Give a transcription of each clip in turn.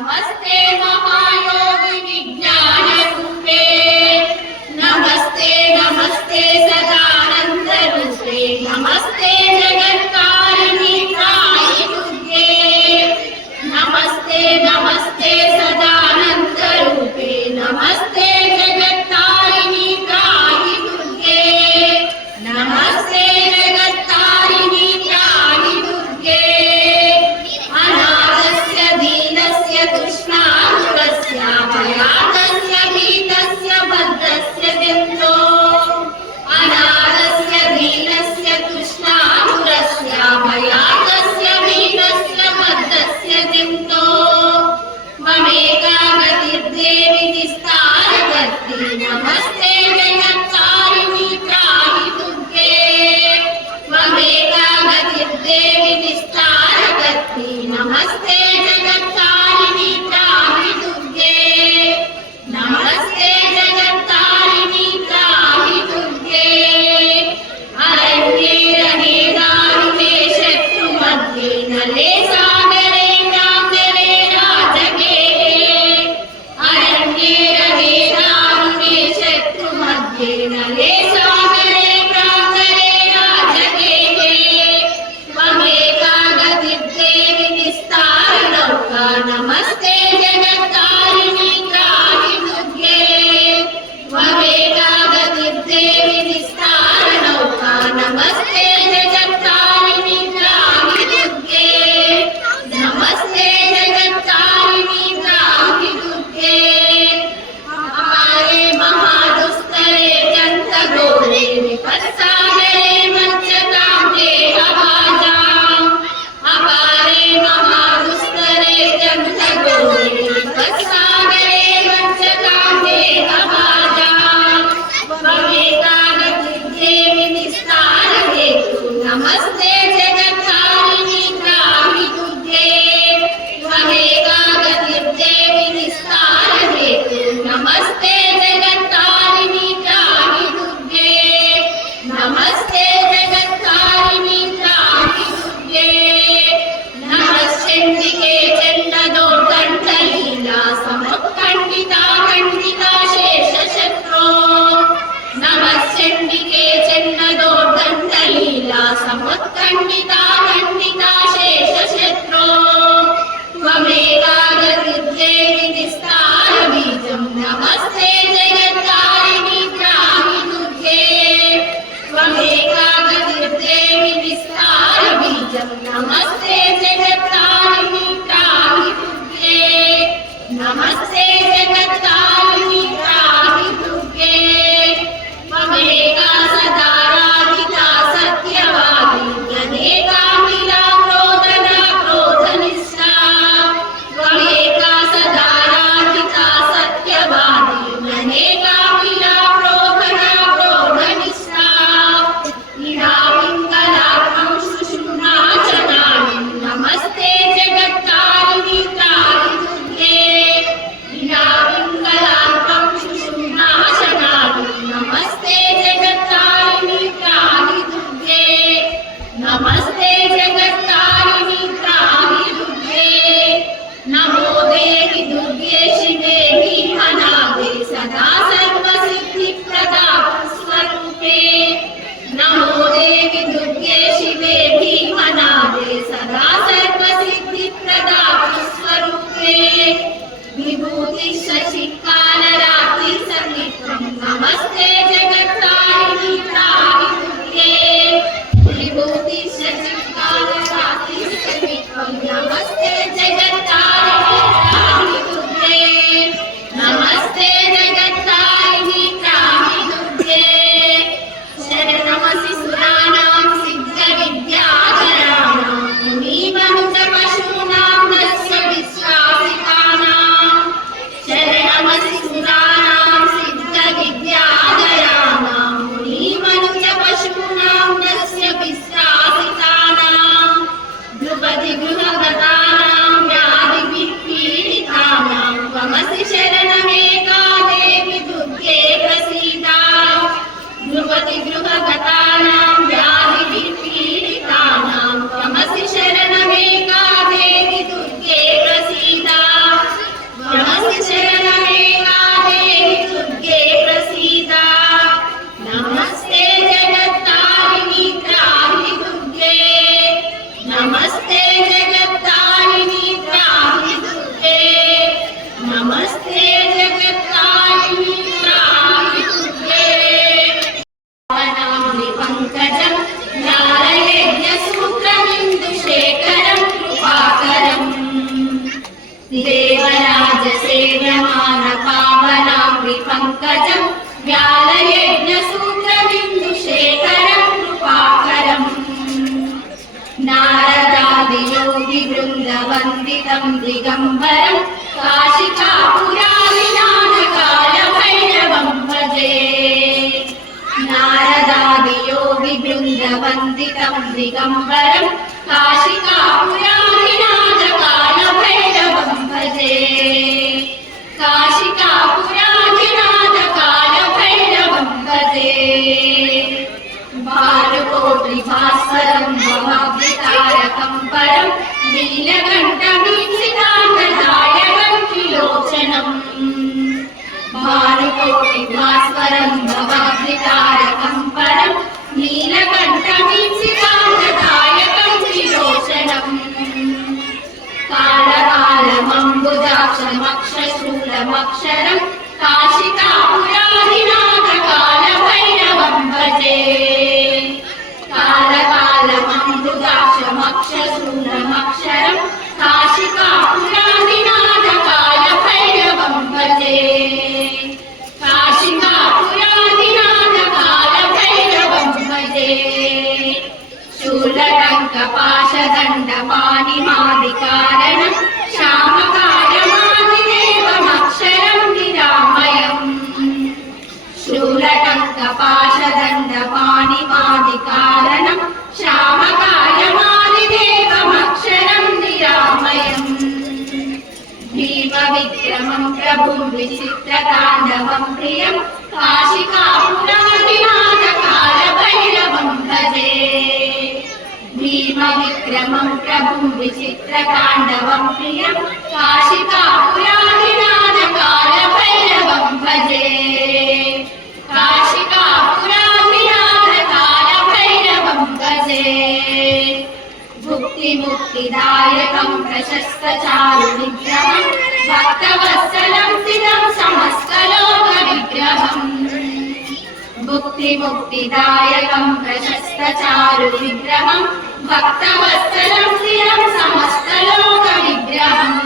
नमस्ते महायोगिनि ज्ञानरूपे नमस्ते नमस्ते सदानन्दरूपे नमस्ते जगत्कारिणि त्रायिदुर्गे नमस्ते नमस्ते सदानन्दरूपे नमस्ते जगत्कारिणि त्रायिदुर्गे नमस्ते जगत्कारिणि त्रायिदुर्गे अनाथस्य दीनस्य तृष्णातुरस्य भयातस्य भीतस्य बद्धस्य जन्तो अनाथस्य दीनस्य तृष्णातुरस्य भयातस्य भीतस्य बद्धस्य जन्तो ममेकागतिर्देवि निस्तारगति नमस्ते जगत्कारिणि त्रायिदुर्गे ममेकागतिर्देवि निस्तारगति नमस्ते जगत्कारिणि त्रायिदुर्गे नमस्ते जगत्कारिणि त्रायिदुर्गे अरण्ये रणे दारुणे शत्रुमध्ये नले सागरे प्रान्तरे राजगेहे अरण्ये रणे दारुणे शत्रुमध्ये नले सागरे प्रान्तरे राजगेहे त्वमेकागतिर्देवि निस्तारनौका नमस्ते जगत्कारिणि त्रायिदुर्गे त्वमेकागतिर्देवि निस्तारनौका नमस्ते जगत्कारिणि त्रायिदुर्गे नमस्ते जगत्कारिणि त्रायिदुर्गे अपारे महादुस्तरे जन्तघोरे विपत्सागरे मज्जतां देहभाजाम् अपारे महादुस्तरे जन्तघोरे व्यालयज्ञसूत्रबिन्दुशेखरं कृपाकरम् नारदादियोगिवृन्दवन्दितं दिगम्बरं काशिकापुरादिनाथकालभैरवं भजे नारदादियोगिवृन्दवन्दितं दिगम्बरं काशिकापुरादिनाथकालभैरवं भजे काशिकापुरादिनाथकालभैरवं भजे भानुकोटिभास्वरं भवाब्धितारकं परं नीलकण्ठवीक्षिताङ्गदायकं त्रिलोचनम् भानुकोटिभास्वरं भवाब्धितारकं परं नीलकण्ठवीक्षिताङ्गदायकं त्रिलोचनम् कालकालमम्बुजाक्षमक्षशूलमक्षरं काशिकापुरादिनाथकालभैरवं भजे कालकालमम्बुजाक्षमक्षशूलमक्षरं काशिकापुरादिनाथकालभैरवं भजे काशिकापुरादिनाथकालभैरवं भजे शूलटङ्कपाशदण्डपाणिमादिकारणं श्यामकायमादिदेवमक्षरं निरामयम् शूलटङ्कपाशदण्डपाणिमादिकारणं श्यामकायमादिदेवमक्षरं निरामयम् भीमविक्रमं प्रभुं विचित्रताण्डवं प्रियं काशिकापुरादिनाथकालभैरवं भजे भीमविक्रमं प्रभुं विचित्रताण्डवं प्रियं काशिकापुरादिनाथकालभैरवं भजे काशिकापुरादिनाथकालभैरवं भजे भुक्तिमुक्तिदायकं प्रशस्तचारुविग्रहं भक्तवत्सलं स्थितं समस्तलोकविग्रहम् भुक्तिमुक्तिदायकं प्रशस्तचारुविग्रहं भक्तवत्सलं स्थितं समस्तलोकविग्रहम्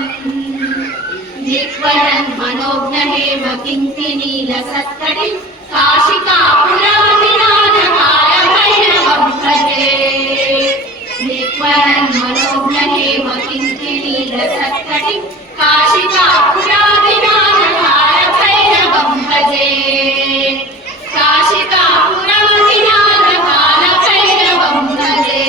निक्वरन् मनोज्ञहेम किङ्किणीलसत्कटिं काशिकापुरादिनाथकालभैरवं भजे निक्वरन् मनोज्ञहेम किङ्किणीलसत्कटिं काशिकापुरादिनाथकालभैरवं भजे काशिकापुरादिनाथकालभैरवं भजे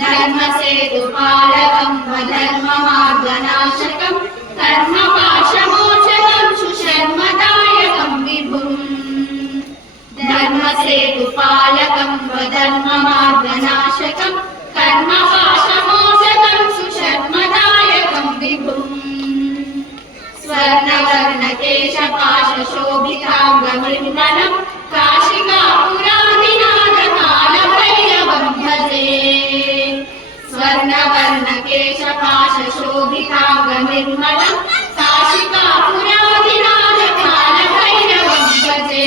धर्मसेतुपालकं वधर्ममार्गनाशकं कर्मपाशमोचकं सुशर्मदायकं विभुम् धर्मसेतुपालकं वधर्ममार्गनाशकं कर्मपाशमोचकं सुशर्मदायकं विभुम् स्वर्णवर्णकेशपाशशोभिताङ्गनिर्मलं काशिकापुरादिनाथकालभैरवं भजे स्वर्णवर्णकेशपाशशोभिताङ्गनिर्मलं काशिकापुरादिनाथकालभैरवं भजे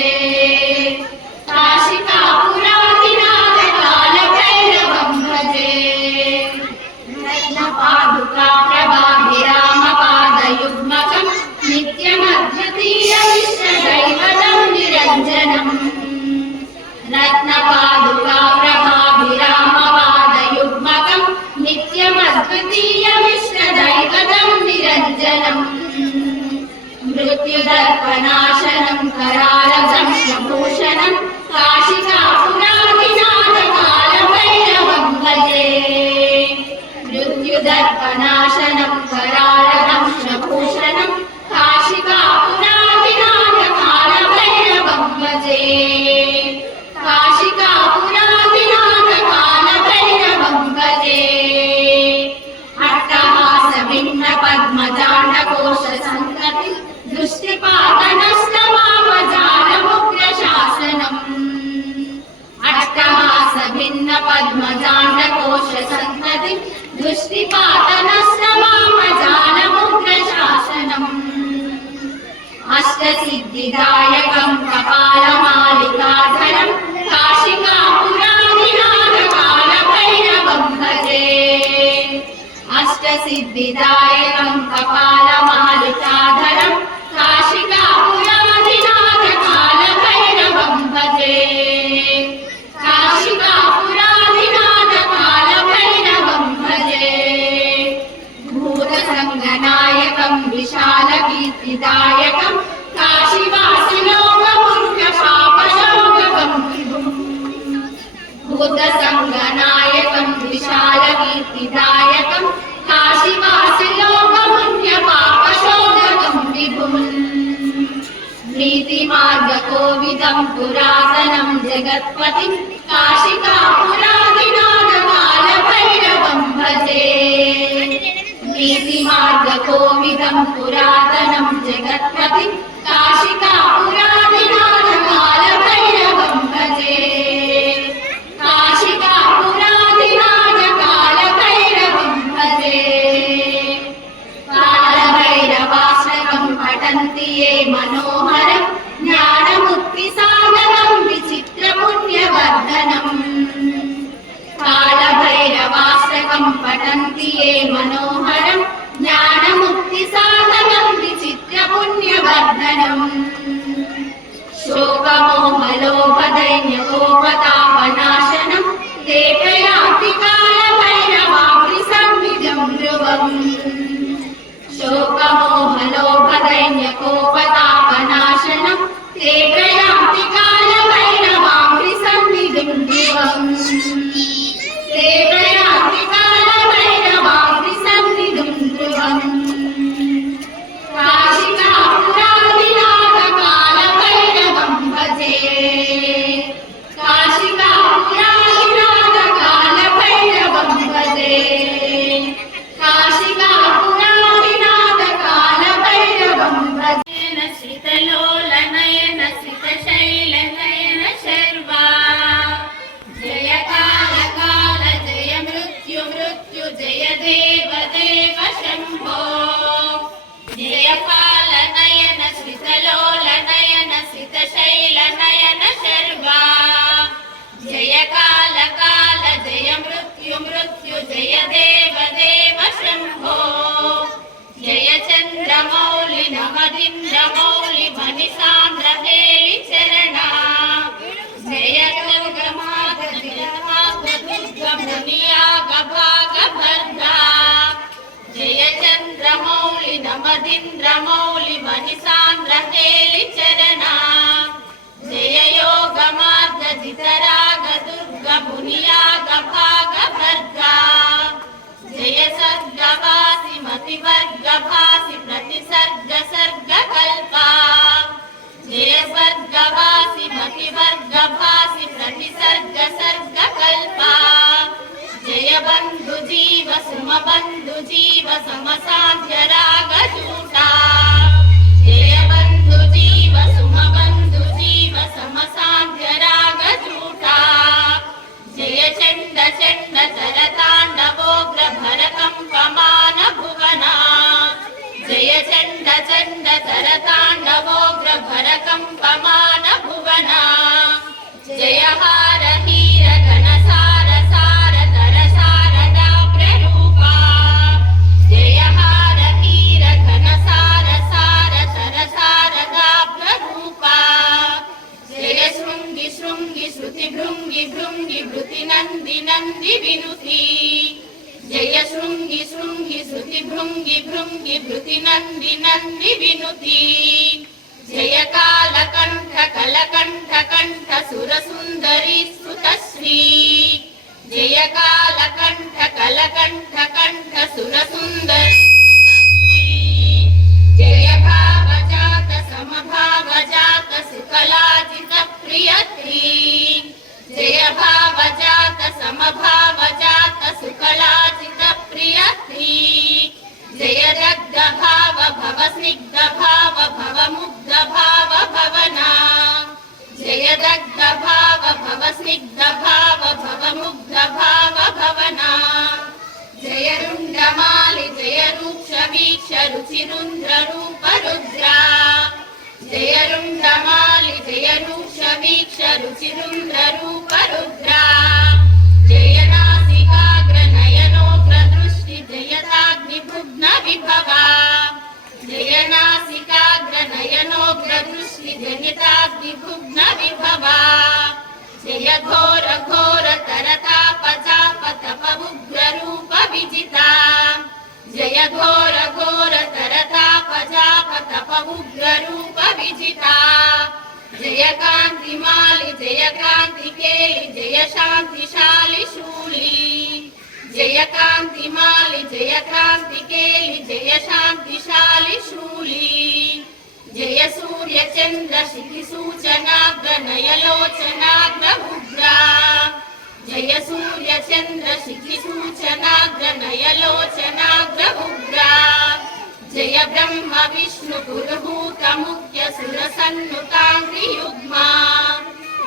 काशिकापुरादिनाथकालभैरवं भजे रत्नपादुकाप्रभाभिरामपादयुग्मकं नित्यमद्वितीयमिष्टदैवतं निरञ्जनम् रत्नपादुकाप्रभाभिरामपादयुग्मकं नित्यमद्वितीयमिष्टदैवतं निरञ्जनम् मृत्युदर्पनाशनं करालदंशभूषणं काशिकापुरादिनाथकालभैरवं भजे मृत्युदर्पनाशनं करालदंशभूषणं काशिकापुरादिनाथकालभैरवं भजे काशिकापुरादिनाथकालभैरवं भजे अट्टहासभिन्नपद्मजाण्डकोशसन्ततिं दृष्टिपातनस्तमामजालमुग्रशासनम् अट्टहासभिन्नपद्मजाण्डकोशसन्ततिं दृष्टिपातनस्तमामजालमुग्रशासनम् अष्टसिद्धिदायकं कपालमालिकाधरं काशिकापुरादिनाथकालभैरवं भजे अष्टसिद्धिदायकं कपालमालिकाधरं काशिकापुरादिनाथकालभैरवं संगनायकं विशालकीर्तिदायकं काशीवासिलोकमुख्यपापशोकं भूतसंगनायकं विशालकीर्तिदायकं काशीवासिलोकमुख्यपापशोकं विभुम् नीतिमार्गकोविदं पुरातनं जगत्पतिं काशिकापुरादिनाथकालभैरवं भजे नीतिमार्गकोविदं पुरातनं जगत्पतिं काशिकापुरादिनाथकालभैरवं भजे काशिकापुरादिनाथकालभैरवं भजे कालभैरवाष्टकं पठन्ति ये मनोहरं ज्ञानमुक्तिसाधनं विचित्रपुण्यवर्धनम् कालभैरवाष्टकं पठन्ति ये मनोहरं ज्ञानमुक्तिसाधनं विचित्रपुण्यवर्धनम् शोकमोहलोभदैन्यकोपतापनाशनं ते प्रयान्ति कालभैरवाग्निसंविदं ध्रुवम् शोकमोहलोभदैन्यकोपतापनाशनं ते प्रयान्ति कालभैरवाग्निसंविदं ध्रुवम् ते प्रयान्ति कालभैरवाग्निसंविदं ध्रुवम् काशिकापुरादिनाथकालभैरवं भजे काशिकापुरादिनाथकालभैरवं भजे काशिकापुरादिनाथकालभैरवं भजे श्रितलोलनयन श्रितशैलनयन शर्वा जय काल काल जय मृत्यु मृत्यु जय देव देव शम्भो जय काल नयन श्रितलोलनयन श्रितशैलनयन शर्वा जय काल काल जय मृत्यु मृत्यु जय देव देव शम्भो जय चन्द्रमौलि नमदिन्द्रमौलि मणिसान्द्रहेलि चरणा जय दुर्गमात दुर्गमुनियागभागभद्रा जय चन्द्रमौलि नमदिन्द्रमौलि मणिसान्द्रहेलि चरणा जय योगमार्ग जितराग दुर्गमुनियागभागभद्रा जय सर्गवासि मतिवर्गभासि प्रतिसर्ग सर्गकल्पा जय सर्गवासि मतिवर्गभासि प्रतिसर्ग सर्गकल्पा जय बन्धु जीव सुमबन्धु जीव समसाध्य रागजूटा जय बन्धु जीव सुमबन्धु जीव समसाध्य रागजूटा जय चण्ड चण्ड चलताण्डवोग्र भरकम्पमान भुवना जय चण्ड चण्ड चलताण्डवोग्र भरकम्पमान भुवना जय हार हीर घनसार सार तर शारदाप्ररूपा जय हार हीर घनसार सार तर शारदाप्ररूपा जय शृङ्गि शृङ्गि श्रुति भृङ्गि भृङ्गि भृति नन्दि नन्दि विनुति जय शृङ्गि शृङ्गि श्रुति भृङ्गि भृङ्गि भृति नन्दि नन्दि विनुति जय कालकण्ठ कलकण्ठ कण्ठ सुरसुन्दरी स्तुतश्री जय कालकण्ठ कलकण्ठ कण्ठ सुरसुन्दरी जय भावजात समभावजात सुकलाजित प्रियत्री जय भावजात समभावजात सुकलाजित प्रियत्री जय दग्ध भाव भव स्निग्ध भाव भव मुग्ध भाव भवना जय दग्ध भाव भव स्निग्ध भाव भव मुग्ध भाव भवना जय रुण्डमालि जय रूक्ष वीक्ष रुचिरुन्द्र रूप रुद्रा जय रुण्डमालि जय रूक्ष वीक्ष रुचिरुन्द्र रूप रुद्रा जय नासिकाग्र नयनोग्र दृष्टि जयताग्निभुग्न विभवा जय नासिकाग्र नयनोग्र दृष्टि जयताग्निभुग्न विभवा जय घोर घोर तरताप चाप तप उग्र रूप विजिता जय घोर घोर तरताप విశ్వరూప విజితా జయ కాంతిమాలి జయ కాంతి కేలి జయ శాంతిశాలి శూలి జయ కాంతిమాలి జయ కాంతి కేలి జయ శాంతిశాలి శూలి జయ సూర్య చంద్ర శిఖి సూచనాగ్ర నయలోచనాగ్ర ఉగ్రా జయ సూర్య చంద్ర శిఖి సూచనాగ్ర నయలోచనాగ్ర ఉగ్రా జయ బ్రహ్మ విష్ణు పురుహూత ముఖ్య సుర సన్నుతాంగ్రి యుగ్మా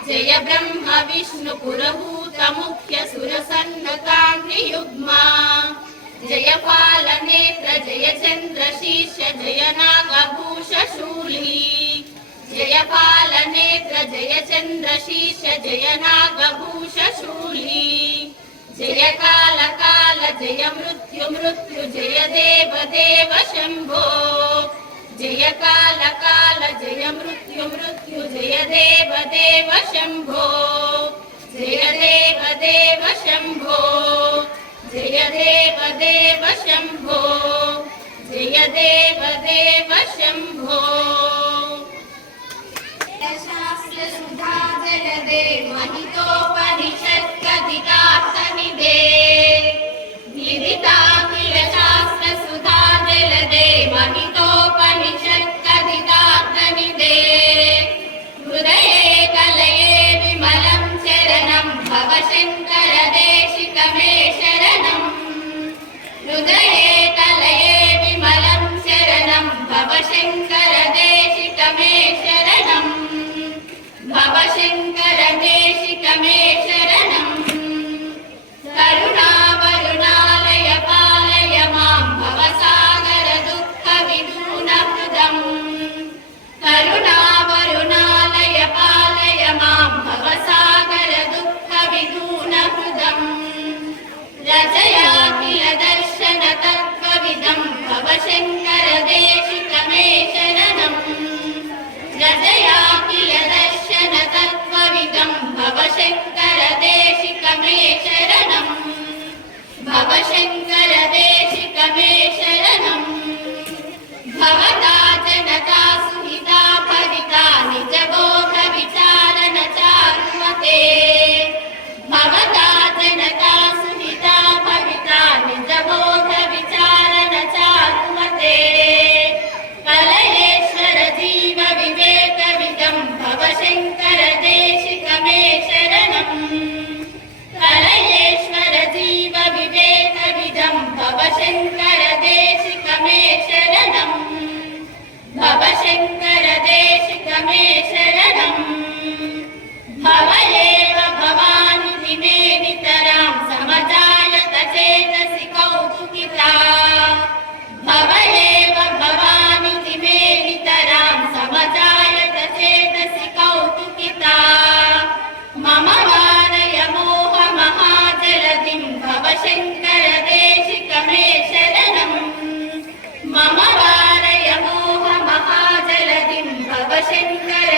జయ బ్రహ్మ విష్ణు పురుహూత ముఖ్య సుర సన్నుతాంగ్రి యుగ్మా జయ పాల నేత్ర జయ చంద్ర శీర్ష జయ నాగభూష శూలి జయ పాల నేత్ర జయ చంద్ర శీర్ష జయ నాగభూష శూలి జయ కాల కాల జయ మృత్యు మృత్యు జయ దేవ దేవ శంభో జయ కాల కాల జయ మృత్యు మృత్యు జయ దేవ దేవ శంభో జయ దేవ దేవ శంభో జయ దేవ దేవ శంభో జయ దేవ దేవ శంభో శాస్త్ర సుధా జలదే మహితోపనిషత్ కథితార్థనిదే నిధితాఖిల శాస్త్ర సుధా జలదే మహితోపనిషత్ కథితార్థనిదే హృదయే కలయే విమలం చరణం భవశంకర దేశికమే శరణం హృదయే కలయే విమలం శరణం భవశంకర దేశికమే శరణం భవశంకర దేశికమే శరణం కరుణావరుణాలయ పాలయ మాం భవసాగర దుఃఖ విదూన హృదం కరుణావరుణాలయ పాలయ మాం భవసాగర దుఃఖ విదూన హృదం రచయాఖిల దర్శన తత్వవిదం భవశంకర దేశికమే శరణం రచయాఖిల దర్శన తత్వవిదం భవశంకర దేశికమే శరణం భవశంకర దేశికమే శరణం భవతా జనతా సుహితా భవితా నిజబోధ విచారణ చారుమతే భవతా జనతా సుహితా భవితా నిజబోధ విచారణ చారుమతే కలయేశ్వర జీవ వివేక విదం భవశంకర దేశికమే శరణం కలయేశ్వర జీవ వివేక విదం భవశంకర దేశికమే శరణం భవశంకర దేశికమే శరణం భవయేవ భవానిధి మే నితరాం సమజాయత చేతసి కౌతుకితా భవయేవ భవానిధి మే నితరాం సమజాయత చేతసి కౌతుకితా మమ వారయ మోహ మహాజలధిం భవశంకర దేశికమే శరణం మమ వారయ మోహ మహాజలధిం భవశంకర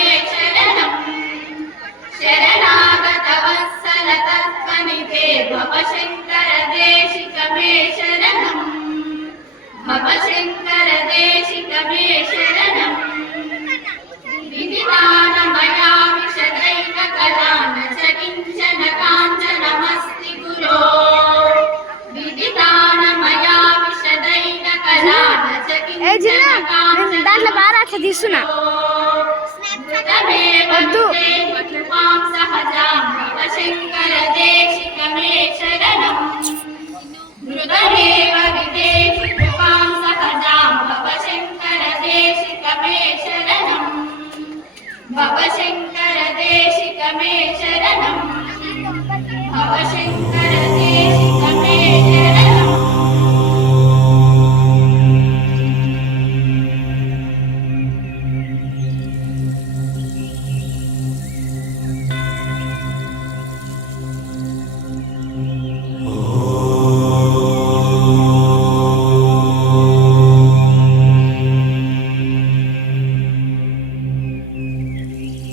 मे शरणम् शरणागत वत्सल तत्त्वनिधे भव शङ्कर देशिक मे शरणम् भव शङ्कर देशिक मे शरणम् विधिदानमया विशदैव कला न च किञ्चन काञ्चनमस्ति गुरो विधिदानमया विशदैव कला न च किञ्चन దాంట్లో బాగా అట్లా తీస్తున్నా వద్దు कृपां सहजां भव शङ्कर देशिक मे शरणम् मृदमेव विदेहि कृपां सहजां भव शङ्कर देशिक मे शरणम् भव शङ्कर देशिक मे शरणम् भव शङ्कर